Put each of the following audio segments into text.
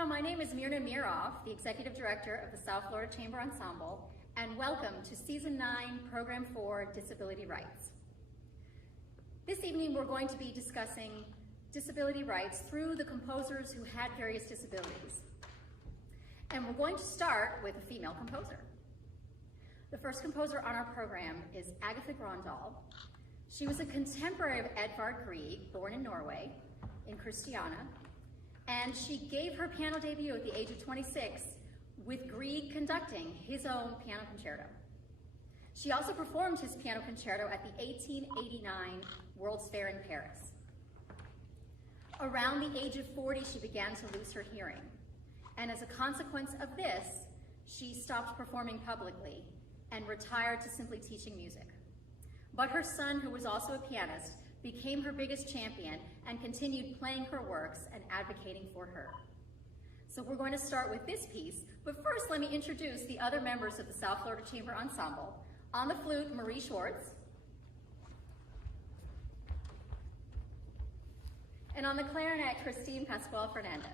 Hello, my name is Myrna Meeroff, the Executive Director of the South Florida Chamber Ensemble, and welcome to Season 9, Program 4, Disability Rights. This evening we're going to be discussing disability rights through the composers who had various disabilities. And we're going to start with a female composer. The first composer on our program is Agatha Grøndahl. She was a contemporary of Edvard Grieg, born in Norway, in Christiania, and she gave her piano debut at the age of 26 with Grieg conducting his own piano concerto. She also performed his piano concerto at the 1889 World's Fair in Paris. Around the age of 40, she began to lose her hearing, and as a consequence of this, she stopped performing publicly and retired to simply teaching music. But her son, who was also a pianist, became her biggest champion and continued playing her works and advocating for her. So we're going to start with this piece, but first let me introduce the other members of the South Florida Chamber Ensemble. On the flute, Marie Schwartz. And on the clarinet, Christine Pascual Fernandez.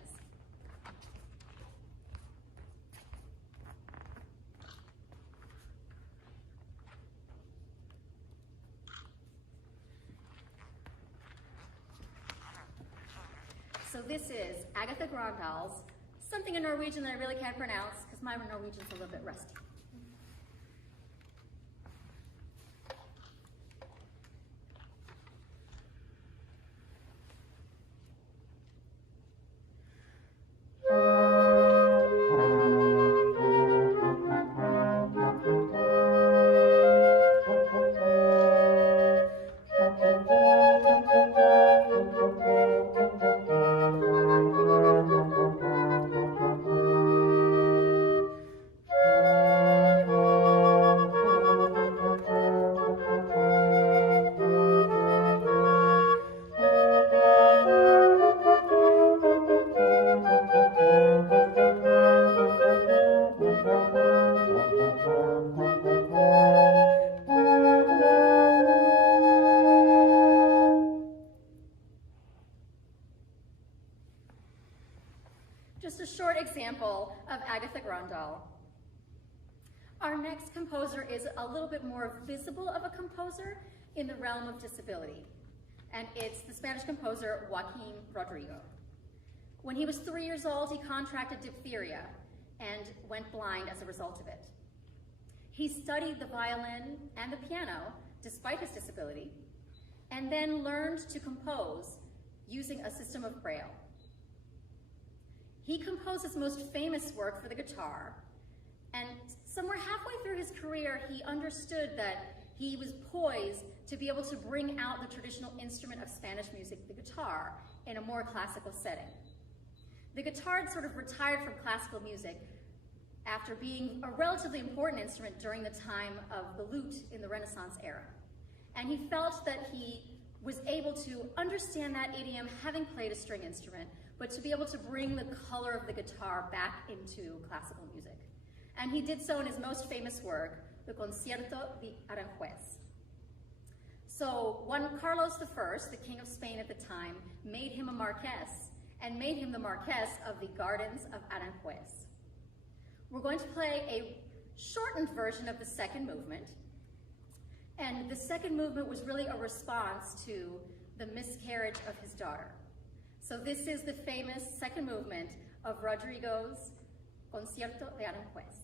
So this is Agatha Grøndahl's, something in Norwegian that I really can't pronounce because my Norwegian's a little bit rusty. Just a short example of Agatha Grøndahl. Our next composer is a little bit more visible of a composer in the realm of disability, and it's the Spanish composer Joaquin Rodrigo. When he was 3 years old, he contracted diphtheria and went blind as a result of it. He studied the violin and the piano despite his disability, and then learned to compose using a system of Braille. He composed his most famous work for the guitar, and somewhere halfway through his career, he understood that he was poised to be able to bring out the traditional instrument of Spanish music, the guitar, in a more classical setting. The guitar had sort of retired from classical music after being a relatively important instrument during the time of the lute in the Renaissance era. And he felt that he was able to understand that idiom, having played a string instrument, but to be able to bring the color of the guitar back into classical music. And he did so in his most famous work, the Concierto de Aranjuez. So Juan Carlos I, the King of Spain at the time, made him a Marquess, and made him the Marquess of the Gardens of Aranjuez. We're going to play a shortened version of the second movement, and the second movement was really a response to the miscarriage of his daughter. So this is the famous second movement of Rodrigo's Concierto de Aranjuez.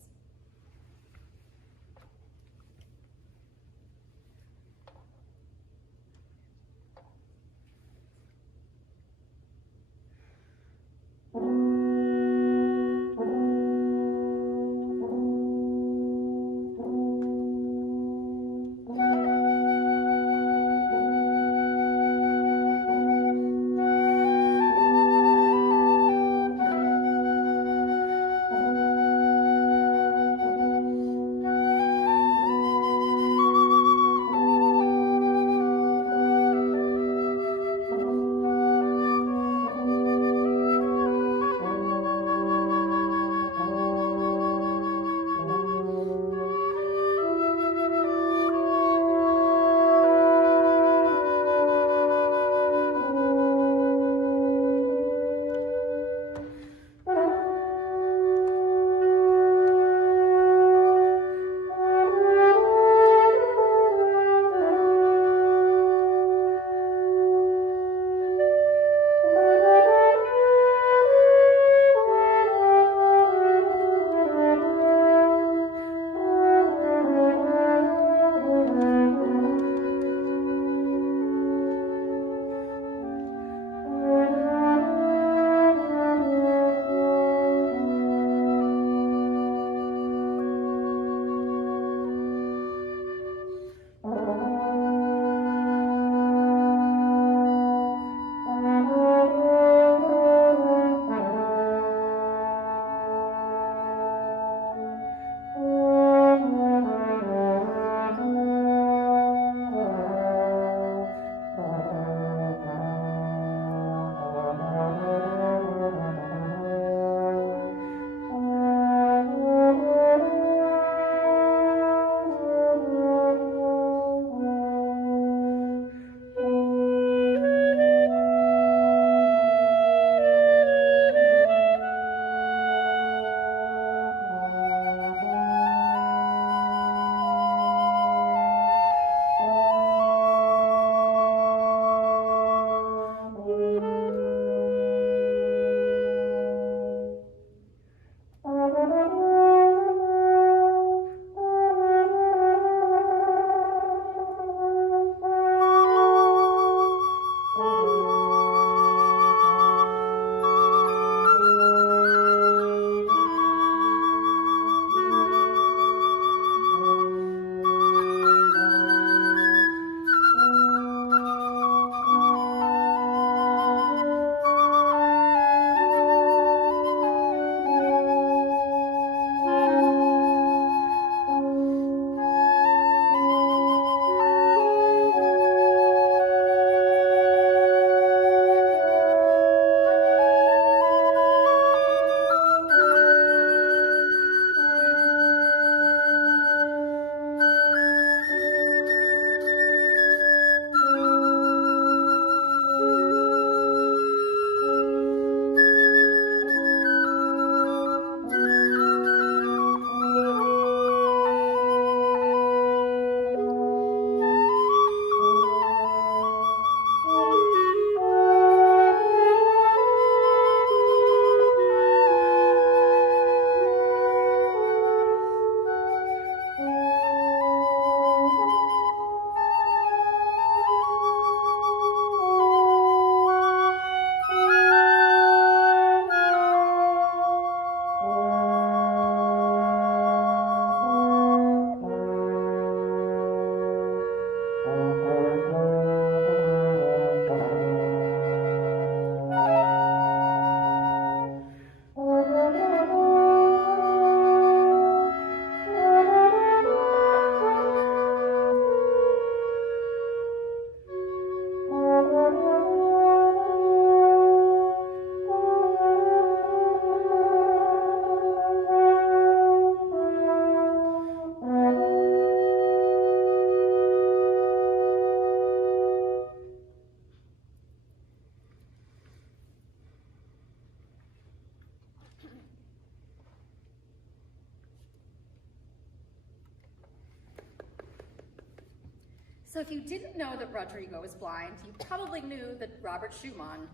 So if you didn't know that Rodrigo was blind, you probably knew that Robert Schumann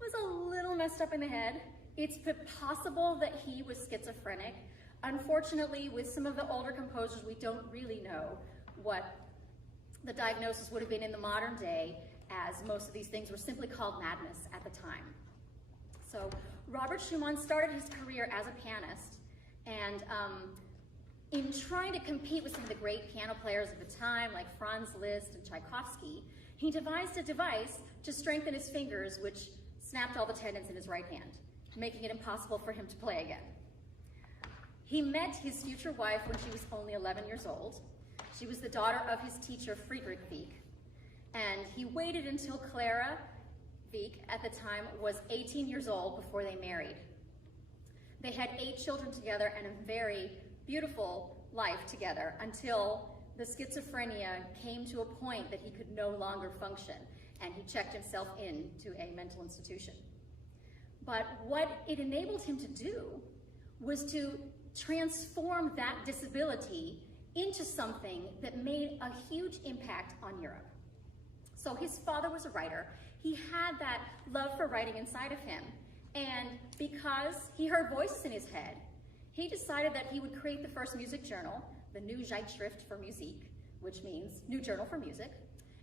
was a little messed up in the head. It's possible that he was schizophrenic. Unfortunately, with some of the older composers, we don't really know what the diagnosis would have been in the modern day, as most of these things were simply called madness at the time. So Robert Schumann started his career as a pianist, and in trying to compete with some of the great piano players of the time, like Franz Liszt and Tchaikovsky, he devised a device to strengthen his fingers, which snapped all the tendons in his right hand, making it impossible for him to play again. He met his future wife when she was only 11 years old. She was the daughter of his teacher, Friedrich Wieck, and he waited until Clara Wieck, at the time, was 18 years old before they married. They had 8 children together and a very beautiful life together until the schizophrenia came to a point that he could no longer function, and he checked himself into a mental institution. But what it enabled him to do was to transform that disability into something that made a huge impact on Europe. So his father was a writer. He had that love for writing inside of him, and because he heard voices in his head, he decided that he would create the first music journal, the New Zeitschrift für Musik, which means New Journal for Music,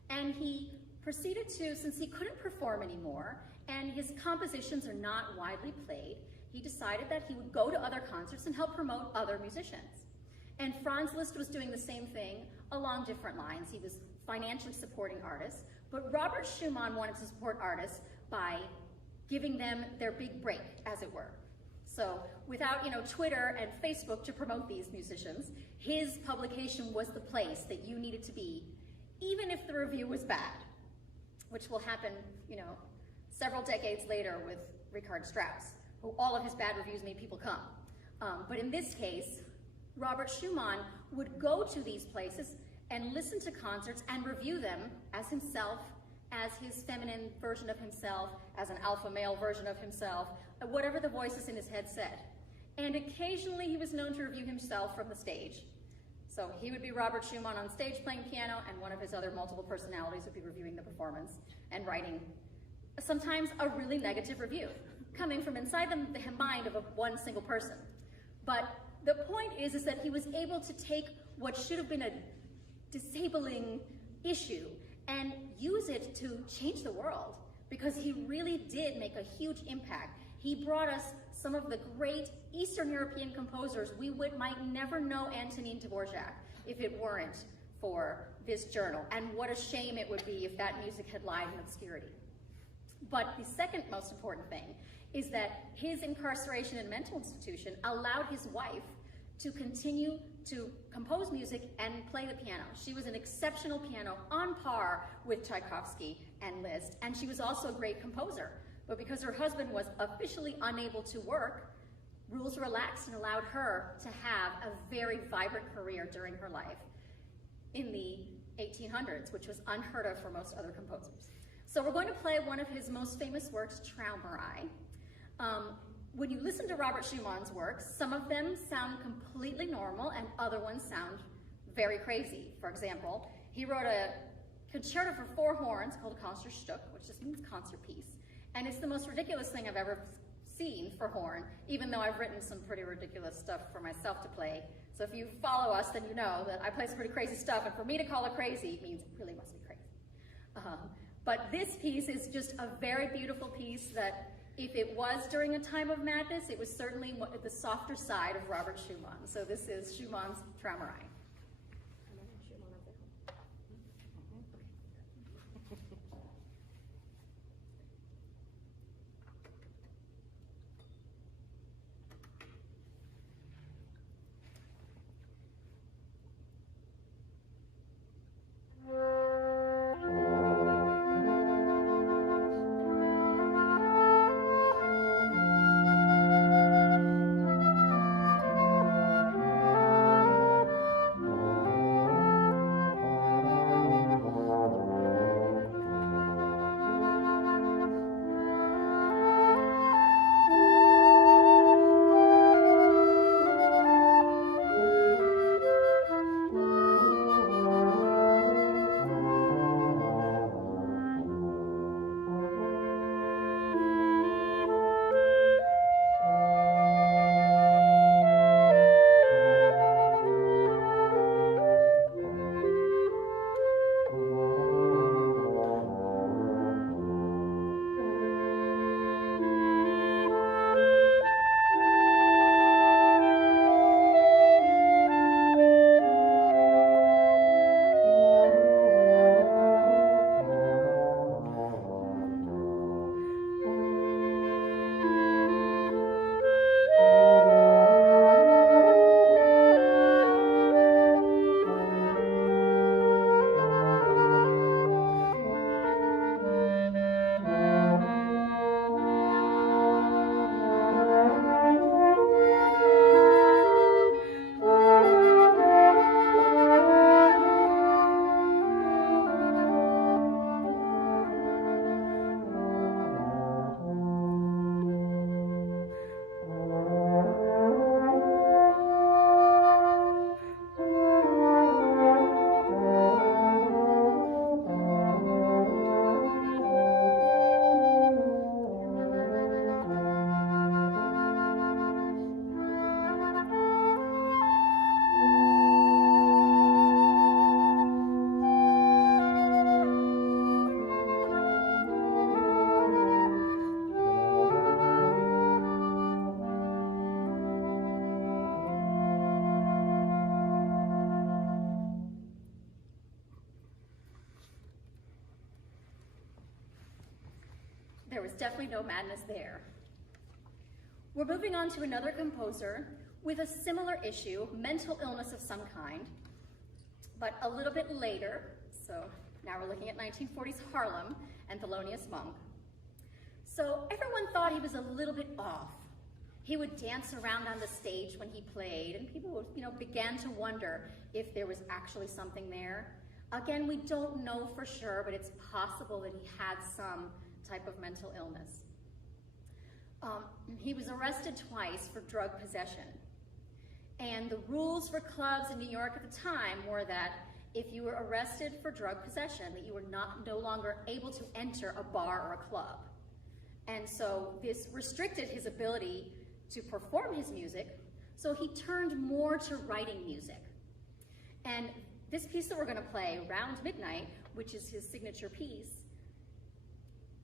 and he proceeded to, since he couldn't perform anymore, and his compositions are not widely played, he decided that he would go to other concerts and help promote other musicians. And Franz Liszt was doing the same thing along different lines. He was financially supporting artists, but Robert Schumann wanted to support artists by giving them their big break, as it were. So without Twitter and Facebook to promote these musicians, his publication was the place that you needed to be, even if the review was bad, which will happen several decades later with Richard Strauss, who all of his bad reviews made people come. But in this case, Robert Schumann would go to these places and listen to concerts and review them as himself, as his feminine version of himself, as an alpha male version of himself, whatever the voices in his head said. And occasionally he was known to review himself from the stage. So he would be Robert Schumann on stage playing piano, and one of his other multiple personalities would be reviewing the performance and writing sometimes a really negative review, coming from inside the mind of one single person. But the point is that he was able to take what should have been a disabling issue and use it to change the world, because he really did make a huge impact. He brought us some of the great Eastern European composers. We might never know Antonin Dvorak if it weren't for this journal, and what a shame it would be if that music had lied in obscurity. But the second most important thing is that his incarceration in a mental institution allowed his wife to continue to compose music and play the piano. She was an exceptional piano, on par with Tchaikovsky and Liszt, and she was also a great composer. But because her husband was officially unable to work, rules relaxed and allowed her to have a very vibrant career during her life in the 1800s, which was unheard of for most other composers. So we're going to play one of his most famous works, Traumerei. When you listen to Robert Schumann's works, some of them sound completely normal and other ones sound very crazy. For example, he wrote a concerto for 4 horns called Concertstück, which just means concert piece. And it's the most ridiculous thing I've ever seen for horn, even though I've written some pretty ridiculous stuff for myself to play. So if you follow us, then you know that I play some pretty crazy stuff, and for me to call it crazy means it really must be crazy. But this piece is just a very beautiful piece that, if it was during a time of madness, it was certainly the softer side of Robert Schumann. So this is Schumann's Traumerei. There was definitely no madness there. We're moving on to another composer with a similar issue, mental illness of some kind, but a little bit later. So now we're looking at 1940s Harlem and Thelonious Monk. So everyone thought he was a little bit off. He would dance around on the stage when he played, and people began to wonder if there was actually something there. Again, we don't know for sure, but it's possible that he had some type of mental illness. He was arrested twice for drug possession. And the rules for clubs in New York at the time were that if you were arrested for drug possession, that you were no longer able to enter a bar or a club. And so this restricted his ability to perform his music, so he turned more to writing music. And this piece that we're going to play, Round Midnight, which is his signature piece,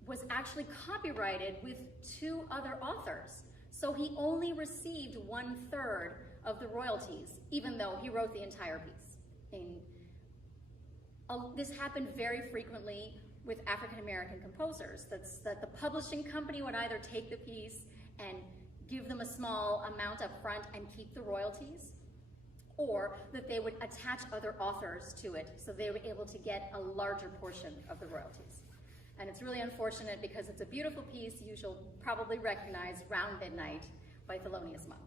was actually copyrighted with 2 other authors. So he only received 1/3 of the royalties, even though he wrote the entire piece. This happened very frequently with African-American composers, that the publishing company would either take the piece and give them a small amount up front and keep the royalties, or that they would attach other authors to it so they were able to get a larger portion of the royalties. And it's really unfortunate because it's a beautiful piece. You shall probably recognize Round Midnight by Thelonious Monk.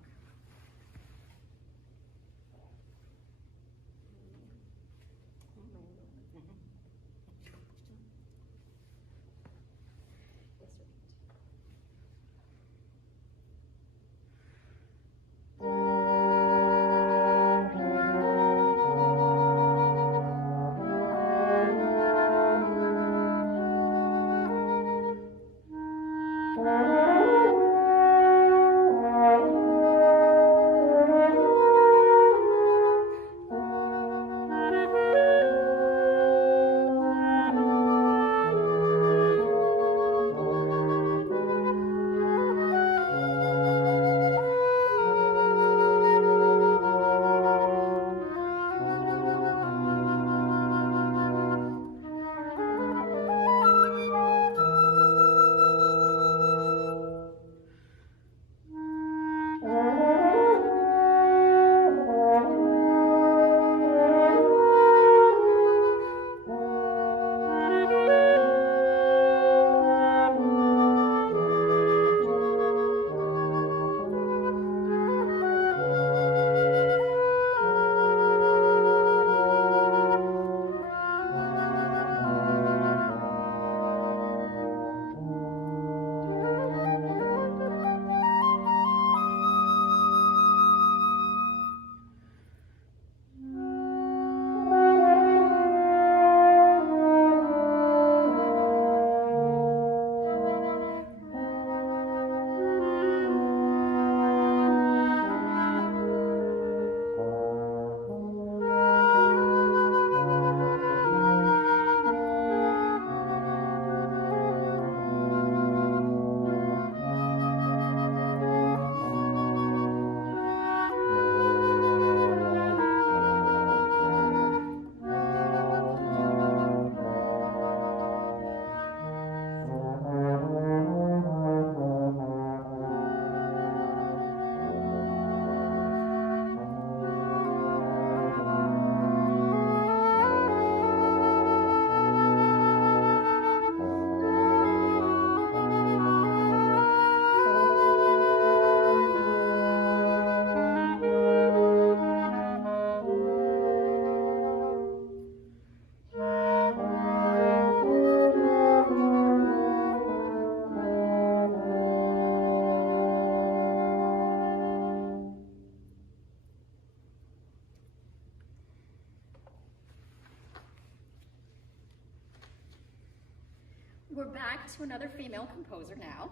We're back to another female composer now,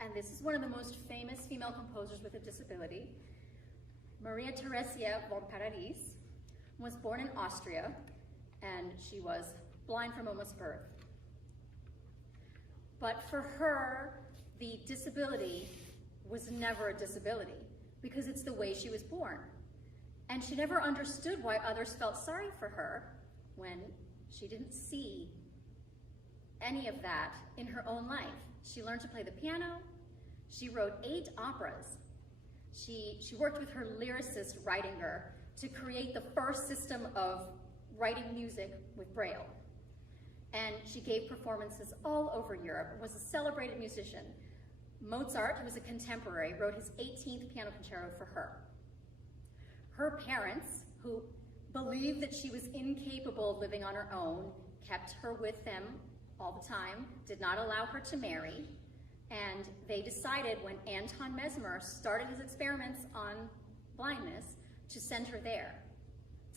and this is one of the most famous female composers with a disability. Maria Theresia von Paradis was born in Austria, and she was blind from almost birth. But for her, the disability was never a disability because it's the way she was born. And she never understood why others felt sorry for her when she didn't see any of that in her own life. She learned to play the piano. She wrote 8 operas. She worked with her lyricist writing her to create the first system of writing music with Braille. And she gave performances all over Europe and was a celebrated musician. Mozart, who was a contemporary, wrote his 18th piano concerto for her. Her parents, who believed that she was incapable of living on her own, kept her with them all the time, did not allow her to marry, and they decided when Anton Mesmer started his experiments on blindness to send her there.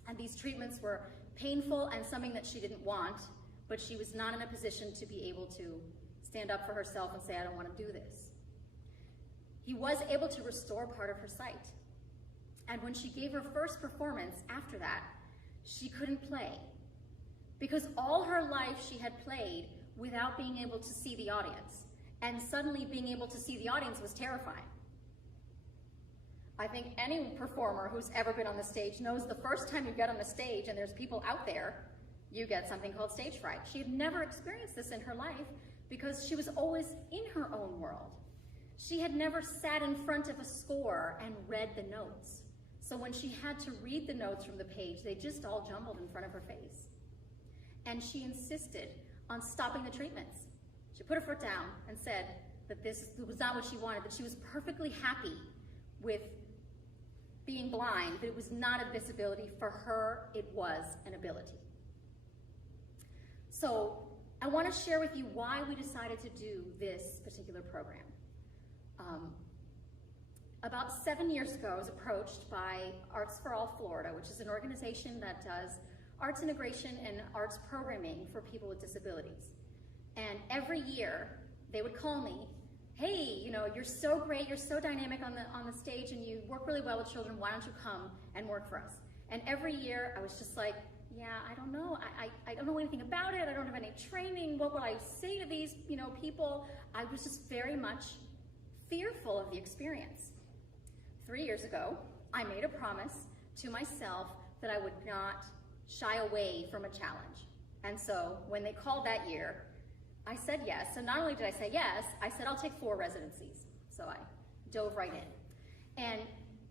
And these treatments were painful and something that she didn't want, but she was not in a position to be able to stand up for herself and say, I don't want to do this. He was able to restore part of her sight. And when she gave her first performance after that, she couldn't play. Because all her life she had played without being able to see the audience. And suddenly being able to see the audience was terrifying. I think any performer who's ever been on the stage knows the first time you get on the stage and there's people out there, you get something called stage fright. She had never experienced this in her life because she was always in her own world. She had never sat in front of a score and read the notes. So when she had to read the notes from the page, they just all jumbled in front of her face. And she insisted on stopping the treatments. She put her foot down and said that this was not what she wanted, that she was perfectly happy with being blind, that it was not a disability. For her, it was an ability. So I want to share with you why we decided to do this particular program. About 7 years ago, I was approached by Arts for All Florida, which is an organization that does arts integration and arts programming for people with disabilities. And every year, they would call me, hey, you know, you're so great, you're so dynamic on the stage, and you work really well with children, why don't you come and work for us? And every year, I was just like, yeah, I don't know, I don't know anything about it, I don't have any training, what will I say to these, you know, people? I was just very much fearful of the experience. 3 years ago, I made a promise to myself that I would not shy away from a challenge. And so when they called that year, I said yes. So not only did I say yes, I said I'll take 4 residencies. So I dove right in. And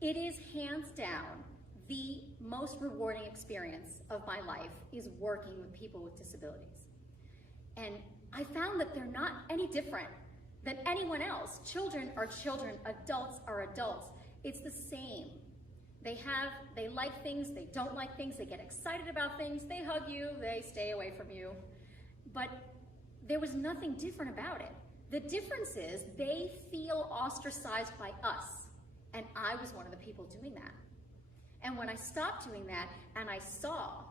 it is hands down the most rewarding experience of my life is working with people with disabilities. And I found that they're not any different than anyone else. Children are children, adults are adults. It's the same. They like things, they don't like things, they get excited about things, they hug you, they stay away from you. But there was nothing different about it. The difference is they feel ostracized by us, and I was one of the people doing that. And when I stopped doing that and I saw,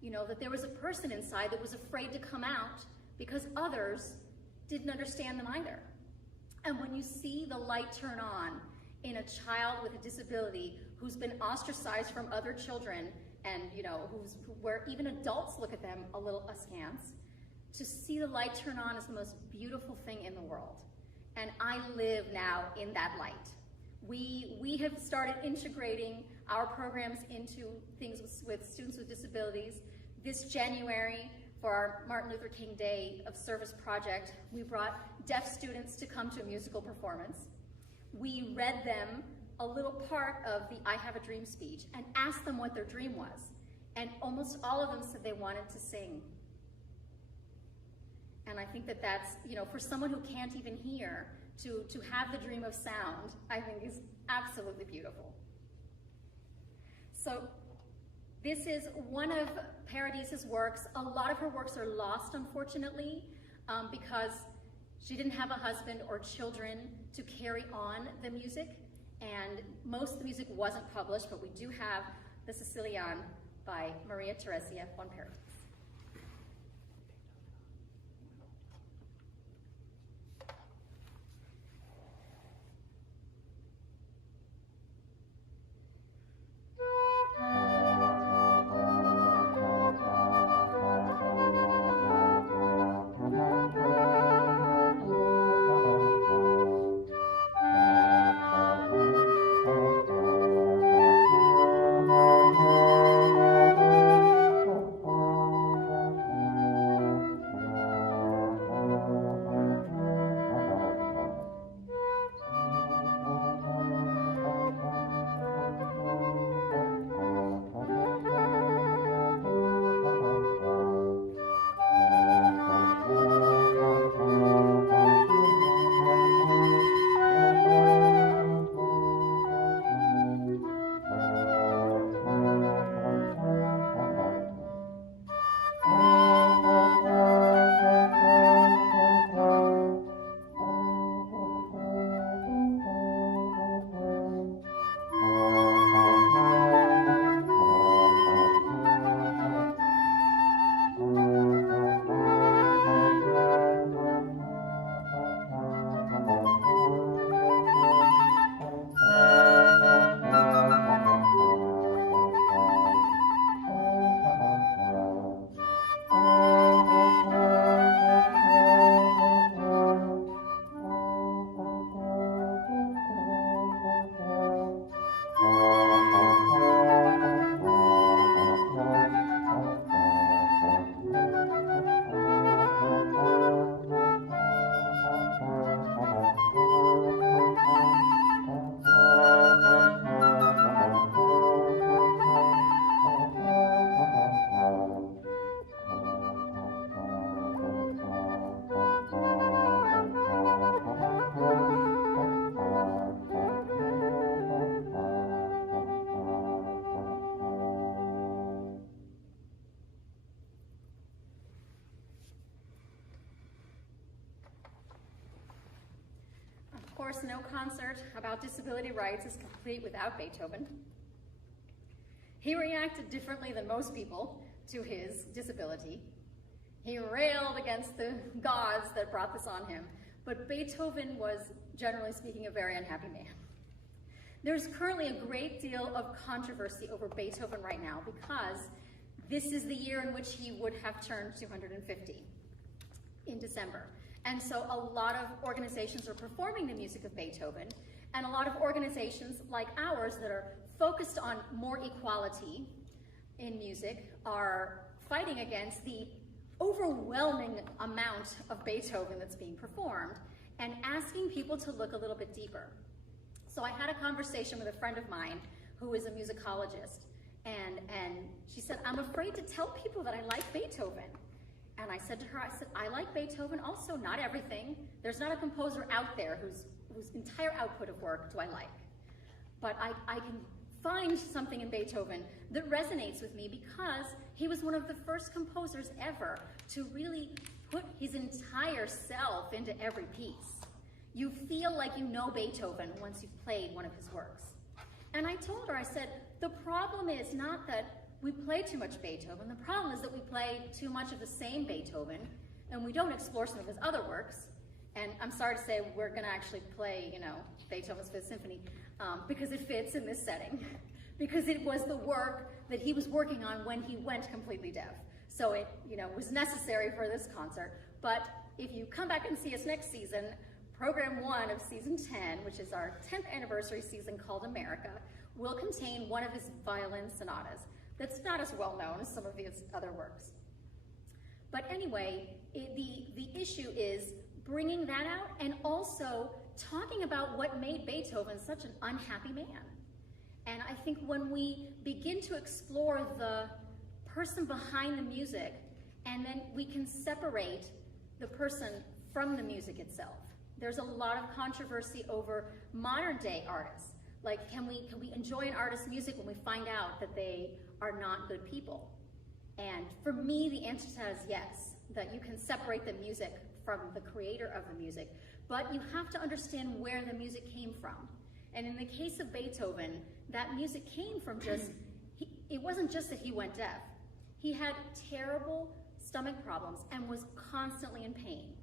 you know, that there was a person inside that was afraid to come out because others didn't understand them either. And when you see the light turn on in a child with a disability who's been ostracized from other children and, you know, where even adults look at them a little askance, to see the light turn on is the most beautiful thing in the world. And I live now in that light. We have started integrating our programs into things with students with disabilities. This January, for our Martin Luther King Day of Service project, we brought deaf students to come to a musical performance. We read them a little part of the I Have a Dream speech and asked them what their dream was. And almost all of them said they wanted to sing. And I think that that's, you know, for someone who can't even hear, to have the dream of sound, I think is absolutely beautiful. So this is one of Paradise's works. A lot of her works are lost, unfortunately, because she didn't have a husband or children to carry on the music, and most of the music wasn't published, but we do have the Sicilian by Maria Teresia von Paradise. Of course, no concert about disability rights is complete without Beethoven. He reacted differently than most people to his disability. He railed against the gods that brought this on him, but Beethoven was, generally speaking, a very unhappy man. There's currently a great deal of controversy over Beethoven right now because this is the year in which he would have turned 250 in December. And so a lot of organizations are performing the music of Beethoven, and a lot of organizations like ours that are focused on more equality in music are fighting against the overwhelming amount of Beethoven that's being performed and asking people to look a little bit deeper. So I had a conversation with a friend of mine who is a musicologist, and she said, I'm afraid to tell people that I like Beethoven. And I said to her, I like Beethoven also, not everything. There's not a composer out there whose entire output of work do I like. But I can find something in Beethoven that resonates with me because he was one of the first composers ever to really put his entire self into every piece. You feel like you know Beethoven once you've played one of his works. And I told her, I said, the problem is not that we play too much Beethoven. The problem is that we play too much of the same Beethoven, and we don't explore some of his other works. And I'm sorry to say we're going to actually play, Beethoven's Fifth Symphony because it fits in this setting, because it was the work that he was working on when he went completely deaf. So it, was necessary for this concert. But if you come back and see us next season, Program 1 of Season 10, which is our 10th anniversary season called America, will contain one of his violin sonatas that's not as well known as some of his other works. But anyway, the issue is bringing that out and also talking about what made Beethoven such an unhappy man. And I think when we begin to explore the person behind the music, and then we can separate the person from the music itself. There's a lot of controversy over modern day artists. Like, can we enjoy an artist's music when we find out that they are not good people? And for me, the answer to that is yes, that you can separate the music from the creator of the music, but you have to understand where the music came from. And in the case of Beethoven, that music came from it wasn't just that he went deaf. He had terrible stomach problems and was constantly in pain.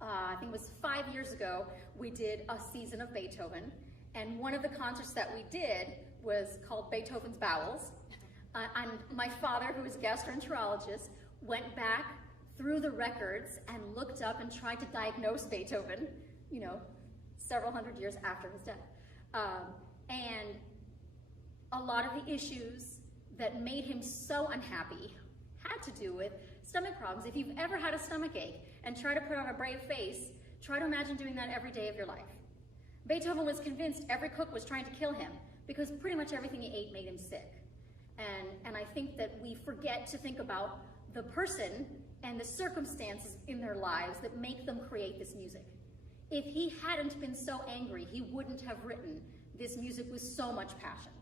I think it was 5 years ago, we did a season of Beethoven, and one of the concerts that we did was called Beethoven's Bowels. And my father, who is a gastroenterologist, went back through the records and looked up and tried to diagnose Beethoven, several hundred years after his death. And a lot of the issues that made him so unhappy had to do with stomach problems. If you've ever had a stomach ache and try to put on a brave face, try to imagine doing that every day of your life. Beethoven was convinced every cook was trying to kill him because pretty much everything he ate made him sick. And I think that we forget to think about the person and the circumstances in their lives that make them create this music. If he hadn't been so angry, he wouldn't have written this music with so much passion.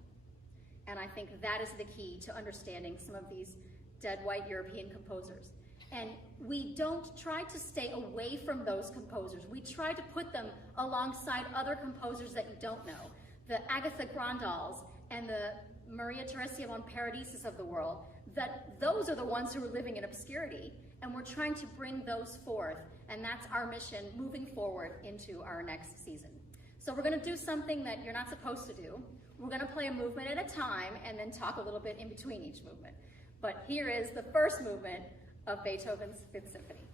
And I think that is the key to understanding some of these dead white European composers. And we don't try to stay away from those composers. We try to put them alongside other composers that you don't know. The Agatha Grandals and the Maria Theresia von Paradisus of the world, that those are the ones who are living in obscurity, and we're trying to bring those forth, and that's our mission moving forward into our next season. So we're going to do something that you're not supposed to do. We're going to play a movement at a time and then talk a little bit in between each movement. But here is the first movement of Beethoven's Fifth Symphony.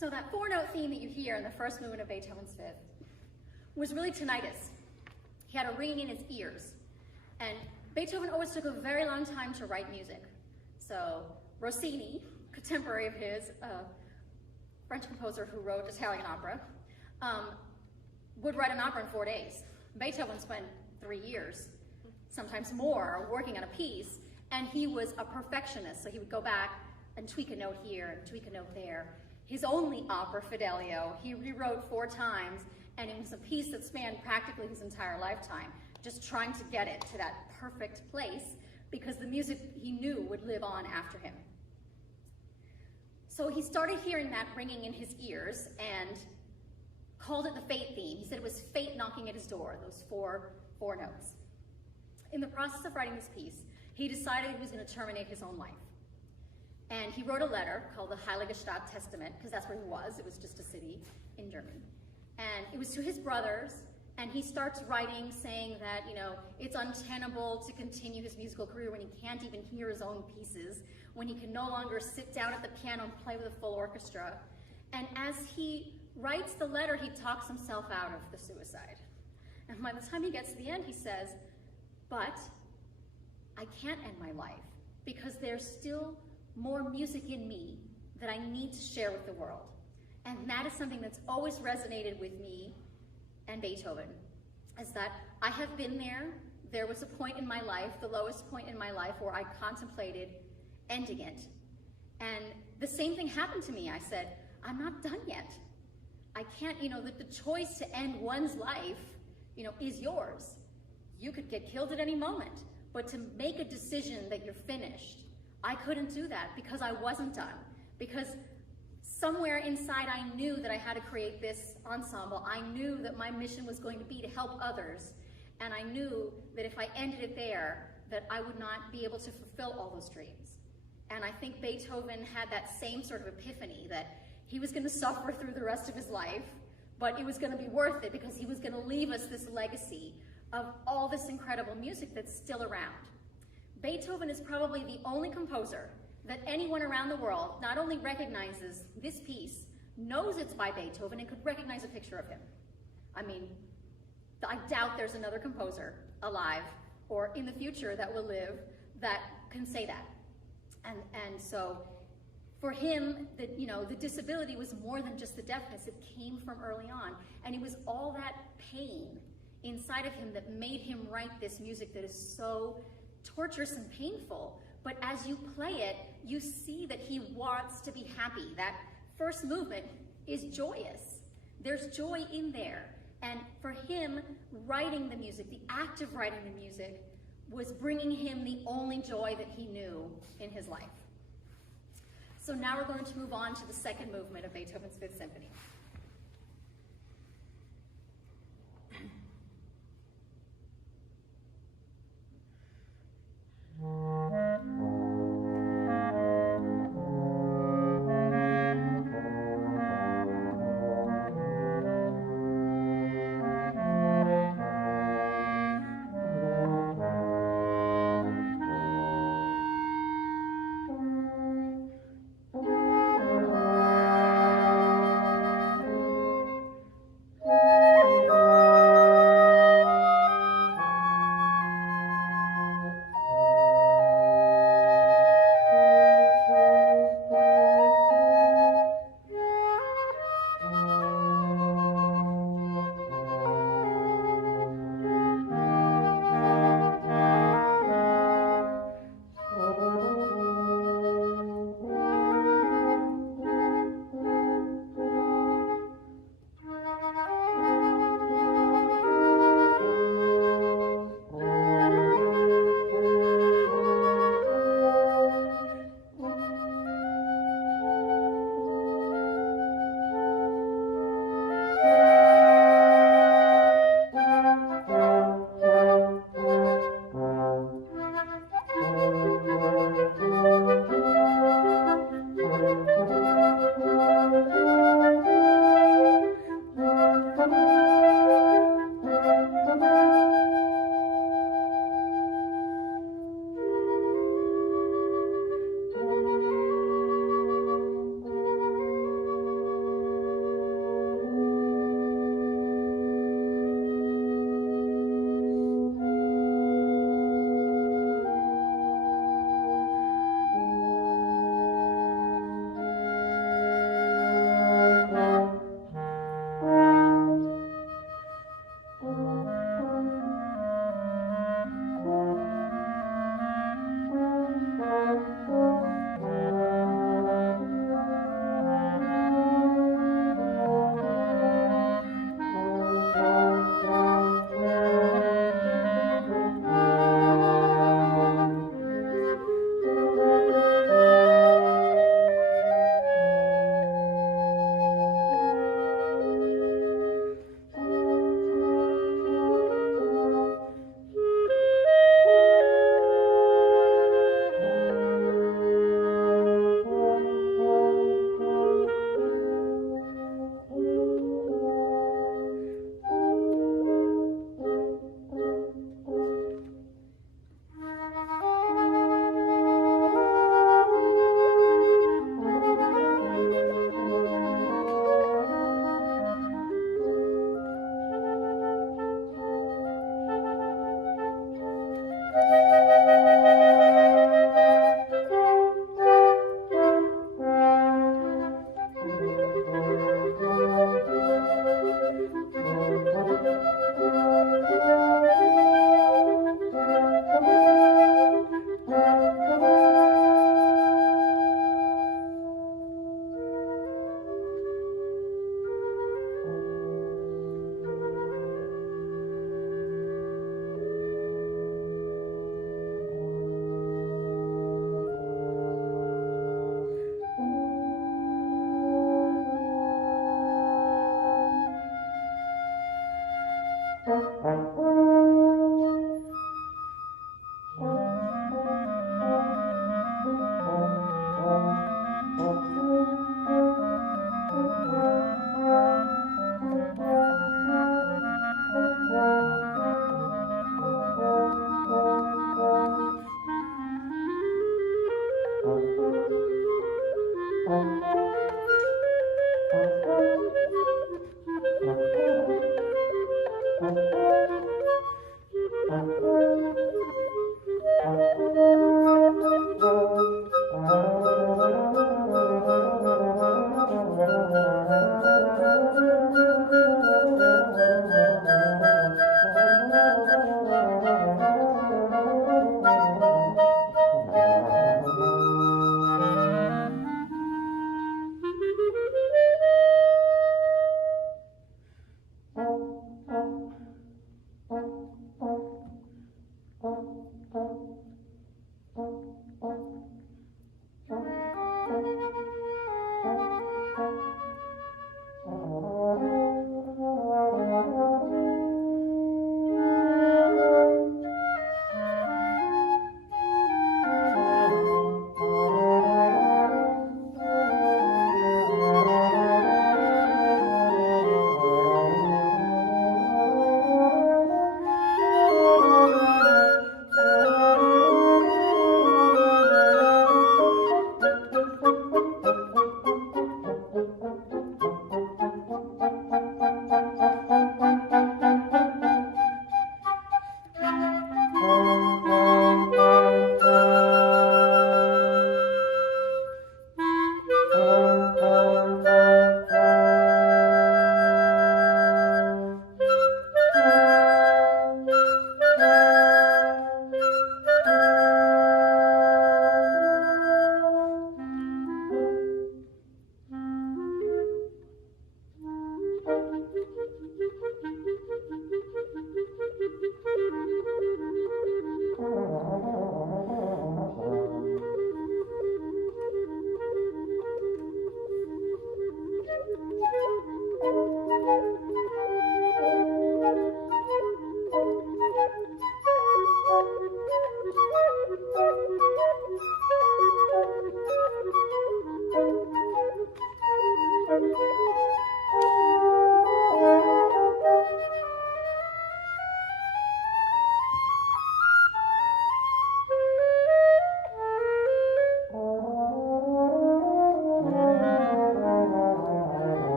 So that four-note theme that you hear in the first movement of Beethoven's Fifth was really tinnitus. He had a ringing in his ears. And Beethoven always took a very long time to write music. So Rossini, contemporary of his, French composer who wrote Italian opera, would write an opera in 4 days. Beethoven spent 3 years, sometimes more, working on a piece, and he was a perfectionist, so he would go back and tweak a note here and tweak a note there. His only opera, Fidelio, he rewrote 4 times, and it was a piece that spanned practically his entire lifetime, just trying to get it to that perfect place because the music he knew would live on after him. So he started hearing that ringing in his ears and called it the fate theme. He said it was fate knocking at his door, those four notes. In the process of writing this piece, he decided he was going to terminate his own life. And he wrote a letter called the Heilige Stadt Testament, because that's where he was. It was just a city in Germany. And it was to his brothers, and he starts writing saying that, you know, it's untenable to continue his musical career when he can't even hear his own pieces, when he can no longer sit down at the piano and play with a full orchestra. And as he writes the letter, he talks himself out of the suicide. And by the time he gets to the end, he says, but I can't end my life because there's still more music in me that I need to share with the world. And that is something that's always resonated with me and Beethoven, is that I have been there. There was a point in my life, the lowest point in my life, where I contemplated ending it. And the same thing happened to me. I said, I'm not done yet. I can't, you know, the choice to end one's life, you know, is yours. You could get killed at any moment, but to make a decision that you're finished, I couldn't do that because I wasn't done. Because somewhere inside I knew that I had to create this ensemble. I knew that my mission was going to be to help others. And I knew that if I ended it there, that I would not be able to fulfill all those dreams. And I think Beethoven had that same sort of epiphany that he was going to suffer through the rest of his life, but it was going to be worth it because he was going to leave us this legacy of all this incredible music that's still around. Beethoven is probably the only composer that anyone around the world not only recognizes this piece, knows it's by Beethoven, and could recognize a picture of him. I mean, I doubt there's another composer alive or in the future that will live that can say that. And so for him, the disability was more than just the deafness. It came from early on. And it was all that pain inside of him that made him write this music that is so torturous and painful. But as you play it, you see that he wants to be happy. That first movement is joyous. There's joy in there. And for him, writing the music, the act of writing the music, was bringing him the only joy that he knew in his life. So now we're going to move on to the second movement of Beethoven's Fifth Symphony.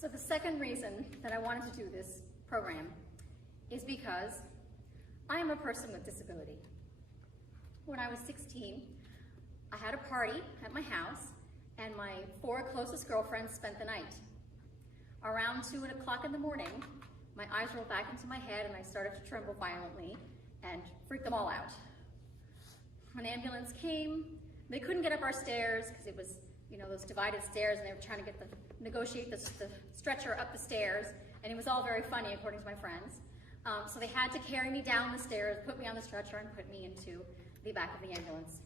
So the second reason that I wanted to do this program is because I am a person with disability. When I was 16, I had a party at my house, and my 4 closest girlfriends spent the night. Around 2 o'clock in the morning, my eyes rolled back into my head and I started to tremble violently and freaked them all out. When the ambulance came, they couldn't get up our stairs because it was, those divided stairs, and they were trying to negotiate the stretcher up the stairs, and it was all very funny according to my friends. So they had to carry me down the stairs, put me on the stretcher, and put me into the back of the ambulance.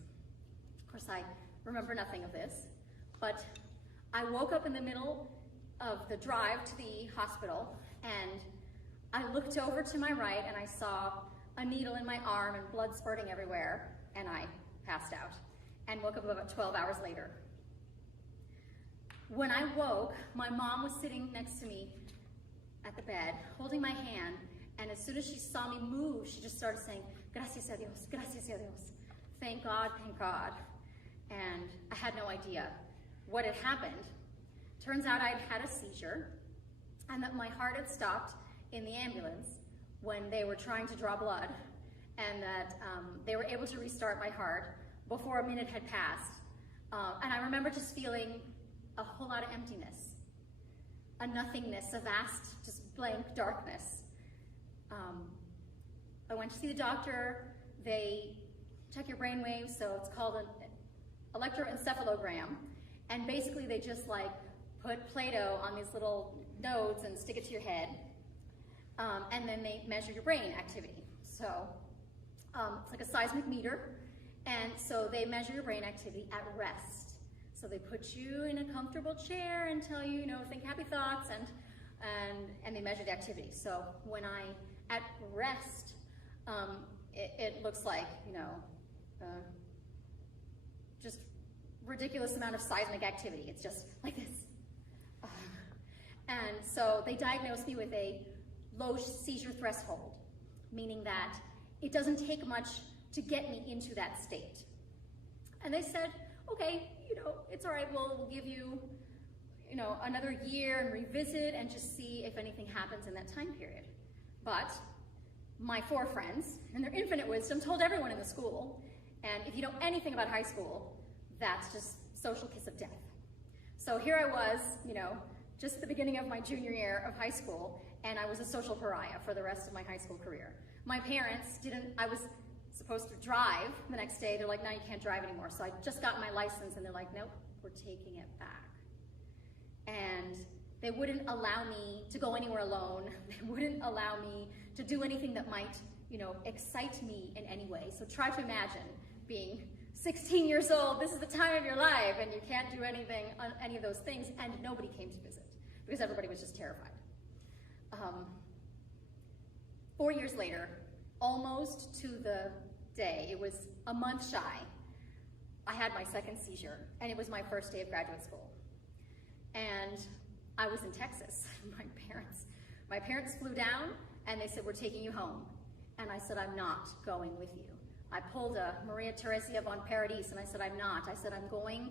Of course, I remember nothing of this, but I woke up in the middle of the drive to the hospital, and I looked over to my right, and I saw a needle in my arm and blood spurting everywhere, and I passed out and woke up about 12 hours later. When I woke, my mom was sitting next to me at the bed, holding my hand, and as soon as she saw me move, she just started saying, "Gracias a Dios, gracias a Dios." Thank God, thank God. And I had no idea what had happened. Turns out I'd had a seizure, and that my heart had stopped in the ambulance when they were trying to draw blood, and that they were able to restart my heart before a minute had passed. And I remember just feeling a whole lot of emptiness, a nothingness, a vast, just blank darkness. I went to see the doctor. They check your brain waves, so it's called an electroencephalogram, and basically they just put Play-Doh on these little nodes and stick it to your head, and then they measure your brain activity. So it's like a seismic meter, and so they measure your brain activity at rest. So they put you in a comfortable chair and tell you, think happy thoughts, and they measure the activity. So when at rest, it looks like, just ridiculous amount of seismic activity. It's just like this. And so they diagnosed me with a low seizure threshold, meaning that it doesn't take much to get me into that state. And they said, okay, it's all right, we'll give you, another year and revisit and just see if anything happens in that time period. But my 4 friends, in their infinite wisdom, told everyone in the school, and if you know anything about high school, that's just social kiss of death. So here I was, just at the beginning of my junior year of high school, and I was a social pariah for the rest of my high school career. My parents I was supposed to drive the next day. They're like, no, you can't drive anymore. So I just got my license, and they're like, nope, we're taking it back. And they wouldn't allow me to go anywhere alone. They wouldn't allow me to do anything that might, excite me in any way. So try to imagine being 16 years old, this is the time of your life, and you can't do anything, any of those things, and nobody came to visit because everybody was just terrified. 4 years later, almost to the day, it was a month shy, I had my second seizure, and it was my first day of graduate school. And I was in Texas. My parents flew down, and they said, we're taking you home. And I said, I'm not going with you. I pulled a Maria Theresia von Paradis, and I said, I'm not. I said, I'm going.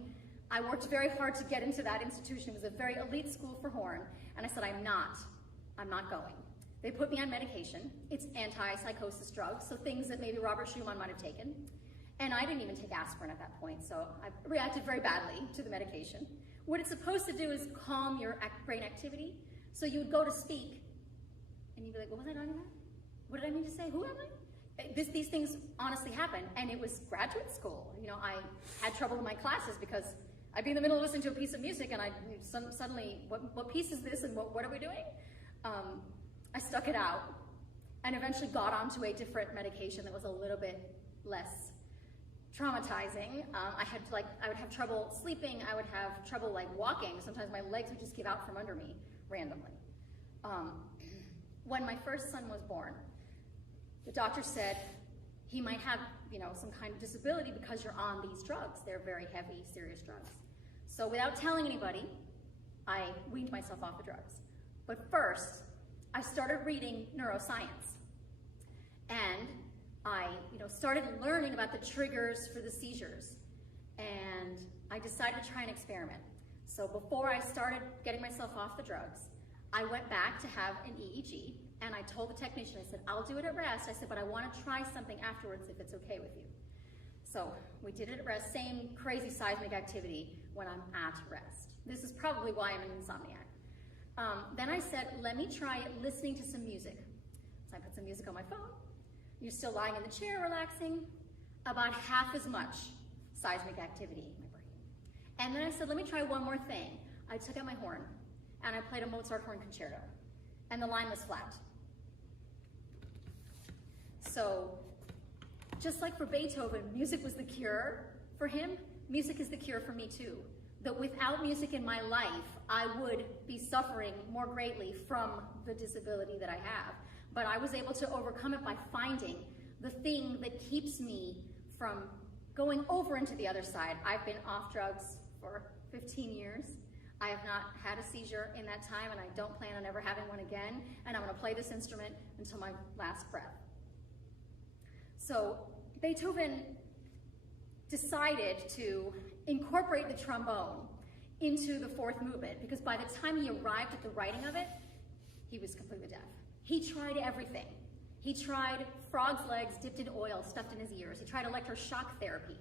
I worked very hard to get into that institution. It was a very elite school for horn. And I said, I'm not going. They put me on medication. It's anti-psychosis drugs, so things that maybe Robert Schumann might have taken. And I didn't even take aspirin at that point, so I reacted very badly to the medication. What it's supposed to do is calm your brain activity. So you would go to speak, and you'd be like, what was I talking about? What did I mean to say? Who am I? These things honestly happen, and it was graduate school. I had trouble in my classes because I'd be in the middle of listening to a piece of music, and I'd suddenly, what piece is this, and what are we doing? I stuck it out, and eventually got onto a different medication that was a little bit less traumatizing. I would have trouble sleeping. I would have trouble walking. Sometimes my legs would just give out from under me randomly. When my first son was born, the doctor said he might have, some kind of disability because you're on these drugs. They're very heavy, serious drugs. So without telling anybody, I weaned myself off the drugs. But first, I started reading neuroscience. And I, started learning about the triggers for the seizures. And I decided to try an experiment. So before I started getting myself off the drugs, I went back to have an EEG, and I told the technician, I said, I'll do it at rest. I said, but I want to try something afterwards if it's okay with you. So we did it at rest, same crazy seismic activity when I'm at rest. This is probably why I'm an insomniac. Then I said, let me try listening to some music. So I put some music on my phone. You're still lying in the chair, relaxing. About half as much seismic activity in my brain. And then I said, let me try one more thing. I took out my horn, and I played a Mozart horn concerto, and the line was flat. So, just like for Beethoven, music was the cure for him, music is the cure for me too. That without music in my life, I would be suffering more greatly from the disability that I have. But I was able to overcome it by finding the thing that keeps me from going over into the other side. I've been off drugs for 15 years. I have not had a seizure in that time, and I don't plan on ever having one again, and I'm gonna play this instrument until my last breath. So Beethoven decided to incorporate the trombone into the fourth movement, because by the time he arrived at the writing of it, he was completely deaf. He tried everything. He tried frog's legs dipped in oil, stuffed in his ears. He tried electroshock therapy.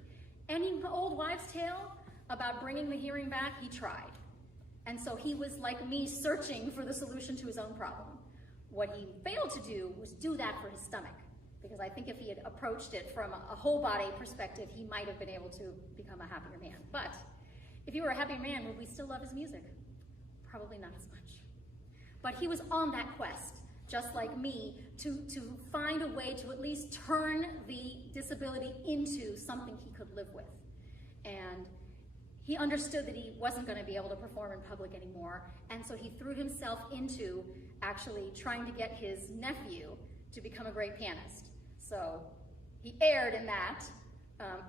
Any old wives' tale about bringing the hearing back, he tried. And so he was like me, searching for the solution to his own problem. What he failed to do was do that for his stomach, because I think if he had approached it from a whole body perspective, he might have been able to become a happier man. But if he were a happier man, would we still love his music? Probably not as much. But he was on that quest, just like me, to find a way to at least turn the disability into something he could live with. And he understood that he wasn't going to be able to perform in public anymore, and so he threw himself into actually trying to get his nephew to become a great pianist. So he erred in that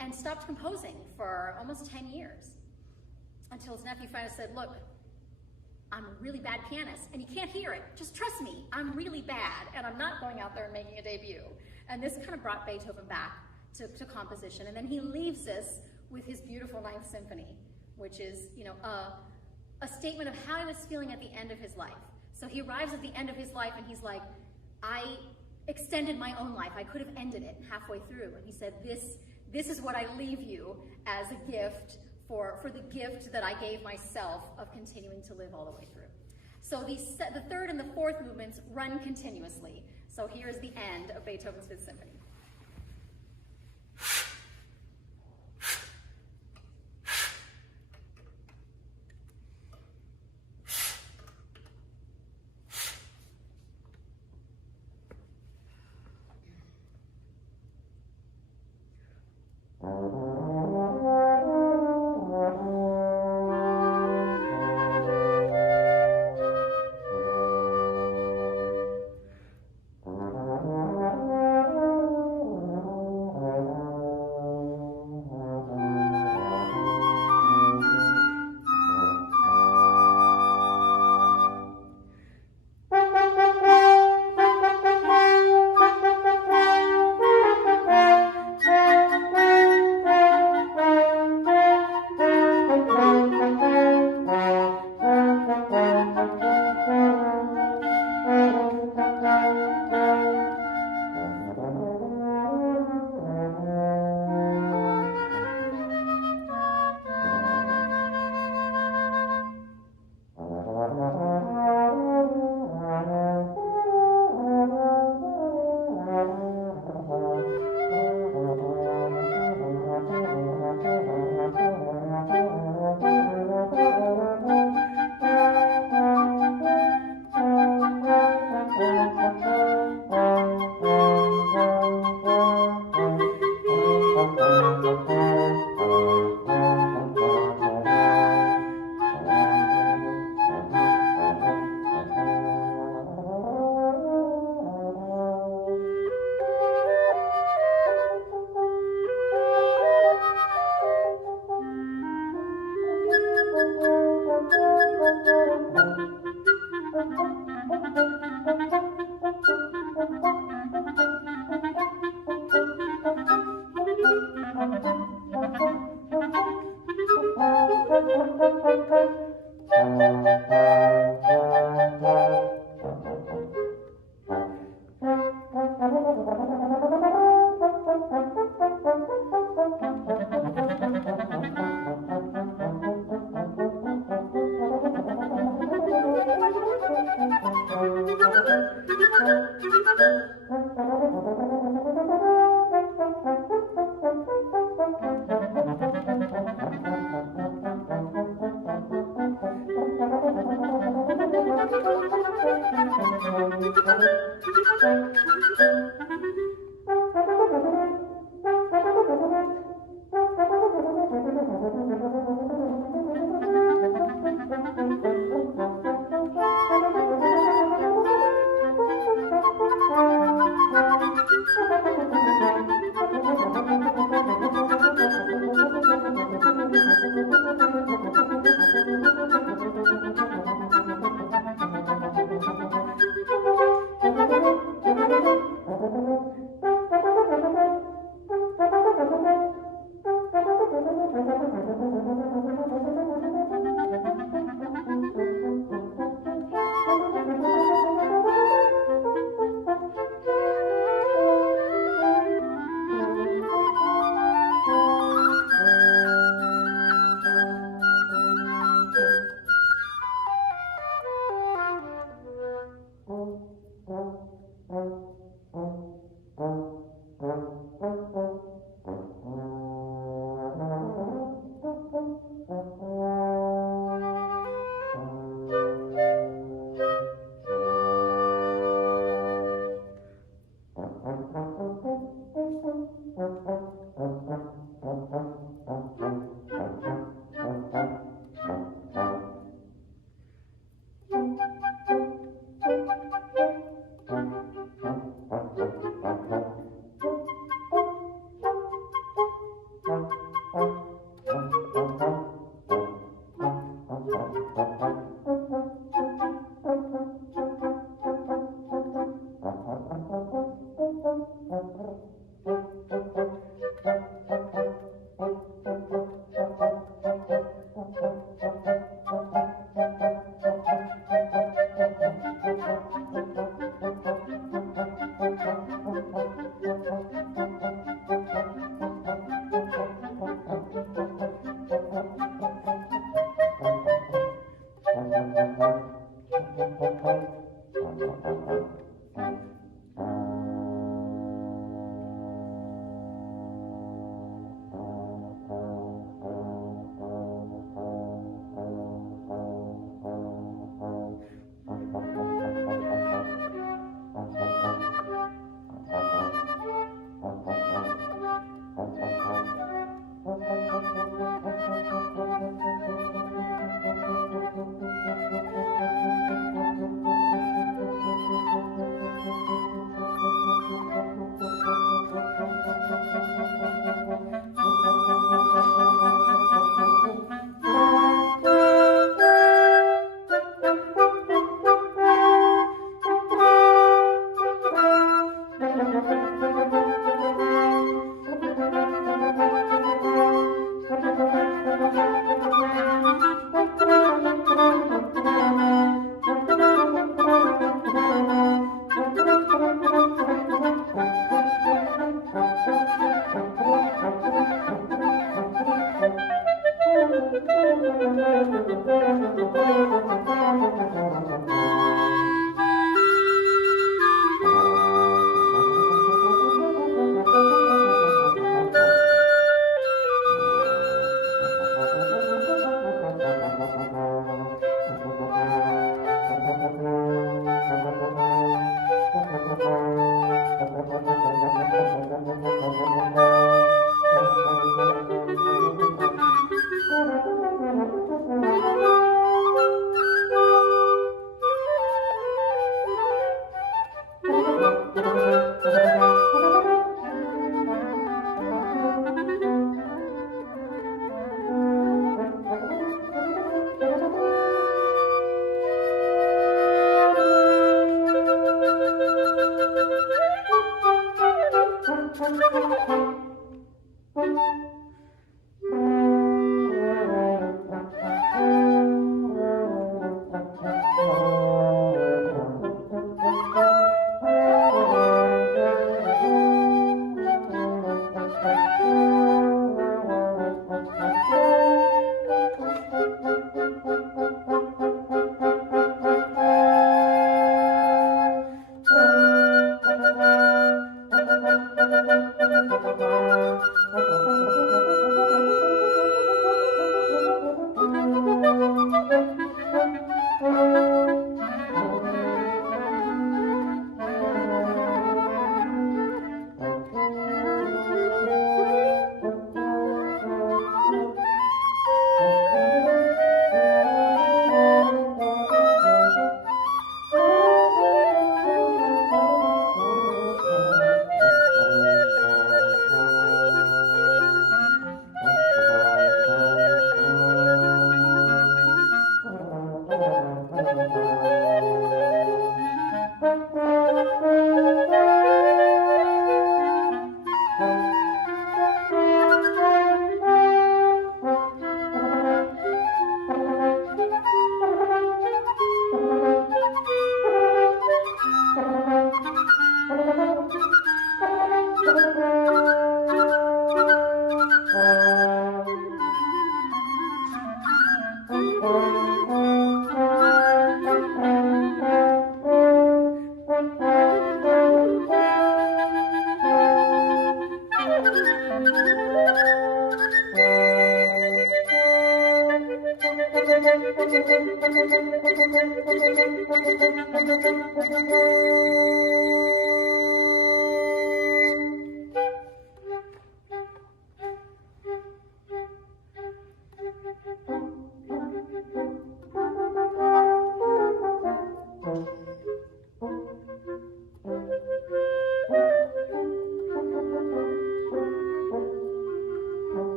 and stopped composing for almost 10 years, until his nephew finally said, look, I'm a really bad pianist, and you can't hear it. Just trust me, I'm really bad, and I'm not going out there and making a debut. And this kind of brought Beethoven back to composition. And then he leaves us with his beautiful Ninth Symphony, which is, you know, a statement of how he was feeling at the end of his life. So he arrives at the end of his life, and he's like, I extended my own life. I could have ended it halfway through. And he said, this is what I leave you as a gift for the gift that I gave myself of continuing to live all the way through. So the third and the fourth movements run continuously. So here is the end of Beethoven's Fifth Symphony.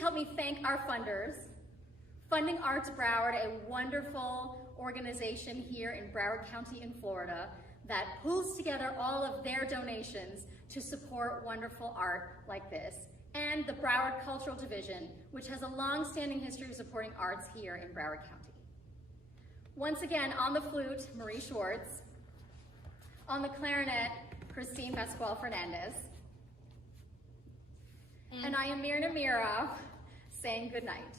Help me thank our funders. Funding Arts Broward, a wonderful organization here in Broward County in Florida that pulls together all of their donations to support wonderful art like this. And the Broward Cultural Division, which has a long-standing history of supporting arts here in Broward County. Once again, on the flute, Marie Schwartz. On the clarinet, Pascual Fernandez. And I am Myrna Meeroff, saying good night.